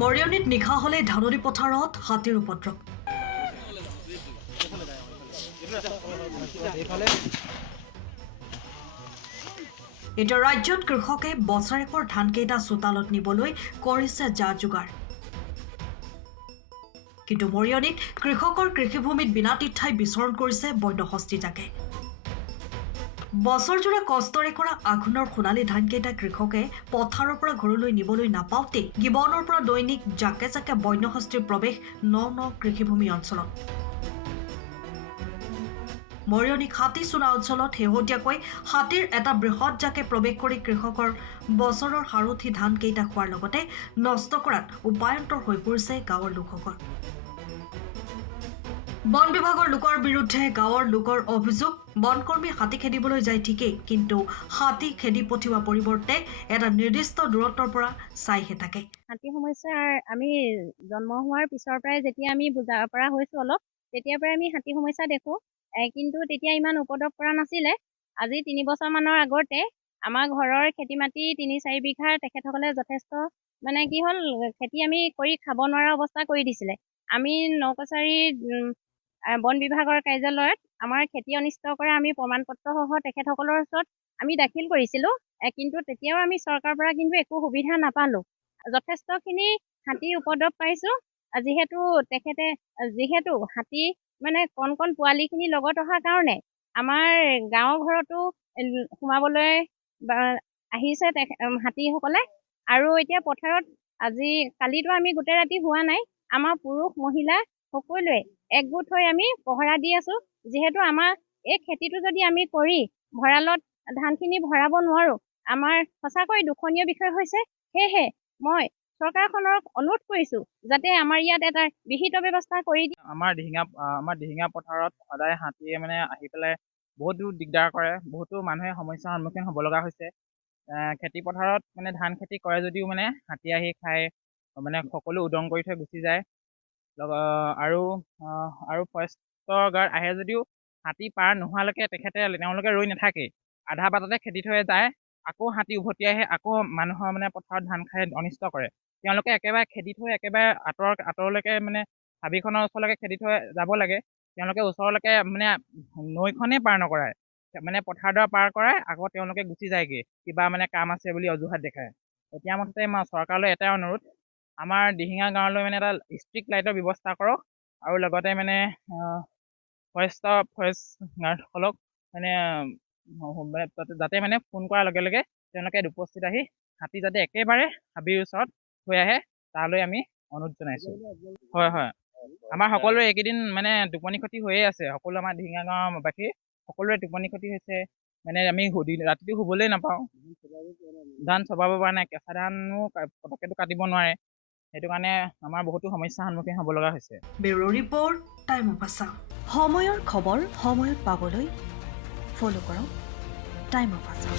মৰিয়নিত নিশা হলে ধাননি পথাৰত হাতীৰ উপদ্ৰৱ। এতিয়া ৰাজ্যত কৃষকে বছৰেকৰ ধানকেইটা চোতালত নিবলৈ কৰিছে যা যোগাৰ। কিন্তু মৰিয়নিত কৃষকৰ কৃষিভূমিত বিনাতীৰ্থাই বিচৰণ কৰিছে বন্যহস্তীজাকে। বছৰজোৰা কষ্টৰে কৰা আঘোণৰ সোণালী ধানকেইটা কৃষকে পথাৰৰ পৰা ঘৰলৈ নিবলৈ নাপাওঁতেই গিবনৰ পৰা দৈনিক জাকে জাকে বন্যহস্তীৰ প্ৰৱেশ ন কৃষিভূমি অঞ্চলত। মৰিয়নি হাতী চুনা অঞ্চলত শেহতীয়াকৈ হাতীৰ এটা বৃহৎ জাকে প্ৰৱেশ কৰি কৃষকৰ বছৰৰ হাৰথি ধানকেইটা খোৱাৰ লগতে নষ্ট কৰাত উপায়ন্তৰ হৈ পৰিছে গাঁৱৰ লোকসকল। বন বিভাগৰ লোকৰ বিৰুদ্ধে গাঁৱৰ লোকৰ অভিযোগ, বনকৰ্মী হাতী খেদিবলৈ যায় ঠিকেই, কিন্তু হাতী খেদি পঠিওৱা পৰিৱৰ্তে এটা নিৰ্দিষ্ট দূৰত্বৰ পৰা চাইহে থাকে। হাতী সমস্যা আমি জন্ম হোৱাৰ পিছৰ পৰাই যেতিয়া আমি বুজা পৰা হৈছো অলপ, তেতিয়াৰ পৰাই আমি হাতী সমস্যা দেখো। কিন্তু তেতিয়া ইমান উপদ্ৰৱ কৰা নাছিলে। আজি 3 বছৰমানৰ আগতে আমাৰ ঘৰৰ খেতি মাটি 3-4 বিঘাৰ তেখেতসকলে যথেষ্ট কি হ'ল, খেতি আমি কৰি খাব নোৱাৰা অৱস্থা কৰি দিছিলে। আমি নকছাৰী বন বিভাগৰ কাৰ্যালয়ত আমাৰ খেতি অনিষ্ট কৰা আমি প্ৰমাণ পত্ৰ সহ তেখেতসকলৰ ওচৰত আমি দাখিল কৰিছিলো। কিন্তু তেতিয়াও আমি চৰকাৰৰ পৰা কিন্তু একো সুবিধা নাপালো। যথেষ্টখিনি হাতী উপদ্ৰৱ পাইছো। যিহেতু হাতী কণ পোৱালিখিনি লগত অহাৰ কাৰণে আমাৰ গাঁৱৰ ঘৰতো সোমাবলৈ আহিছে হাতীসকলে। আৰু এতিয়া পথাৰত কালিতো আমি গোটেই ৰাতি হোৱা নাই। আমাৰ পুৰুষ মহিলা সকলোৱে একগোট হৈ আমি পহৰা দি আছো। যিহেতু আমাৰ এই খেতিটো যদি আমি কৰি ভঁৰালত ধানখিনি ভৰাব নোৱাৰো, আমাৰ সঁচাকৈ দুখনীয় বিষয় হৈছে। সেয়েহে মই চৰকাৰখনক অনুৰোধ কৰিছো যাতে আমাৰ ইয়াত এটা বিহিত ব্যৱস্থা কৰি দিয়ে। আমাৰ দিহিঙা পথাৰত সদায় হাতীয়ে আহি পেলাই বহুতো দিগদাৰ কৰে। বহুতো মানুহে সমস্যাৰ সন্মুখীন হ'ব লগা হৈছে। খেতি পথাৰত ধান খেতি কৰে যদিও হাতী আহি খাই সকলো উদং কৰি থৈ গুচি যায়। আৰু ফৰেষ্টৰ গাৰ্ড আহে যদিও হাতী পাৰ নোহোৱালৈকে তেওঁলোকে ৰৈ নাথাকে। আধা বাটতে খেদি থৈ যায়। আকৌ হাতী উভতি আহে, আকৌ মানুহৰ পথাৰত ধান খাই অনিষ্ট কৰে। তেওঁলোকে একেবাৰে খেদি থৈ একেবাৰে আঁতৰলৈকে হাবিখনৰ ওচৰলৈকে খেদি থৈ যাব লাগে। তেওঁলোকে ওচৰলৈকে নৈখনেই পাৰ নকৰায়, পথাৰডৰা পাৰ কৰাই আকৌ তেওঁলোকে গুচি যায়গে, কিবা কাম আছে বুলি অজুহাত দেখায়। এতিয়া মতে চৰকাৰলৈ এটাই অনুৰোধ, আমাৰ দিহিঙা গাঁৱলৈ এটা ষ্ট্ৰিট লাইটৰ ব্যৱস্থা কৰক। আৰু লগতে ফৰেষ্ট গাৰ্ডসকলক যাতে ফোন কৰাৰ লগে লগে তেওঁলোকে উপস্থিত আহি হাতী যাতে একেবাৰে হাবিৰ ওচৰত হৈ আহে, তালৈ আমি অনুৰোধ জনাইছো। হয়, আমাৰ সকলোৰে এইকেইদিন টোপনি ক্ষতি হৈয়ে আছে। সকলো আমাৰ দিহিঙা গাঁৱৰ বাসী সকলোৰে টোপনি ক্ষতি হৈছে। আমি ৰাতিটো শুবলৈ নাপাওঁ। ধান চপাব পৰা নাই, কেঁচা ধানো পটককেতো কাটিব নোৱাৰে। সেইটো কাৰণে আমাৰ বহুতো সমস্যাৰ সন্মুখীন হ'ব লগা হৈছে। Bureau report, time of Assam. সময়ৰ খবৰ সময়ত পাবলৈ ফলো কৰক টাইম অফ আছাম।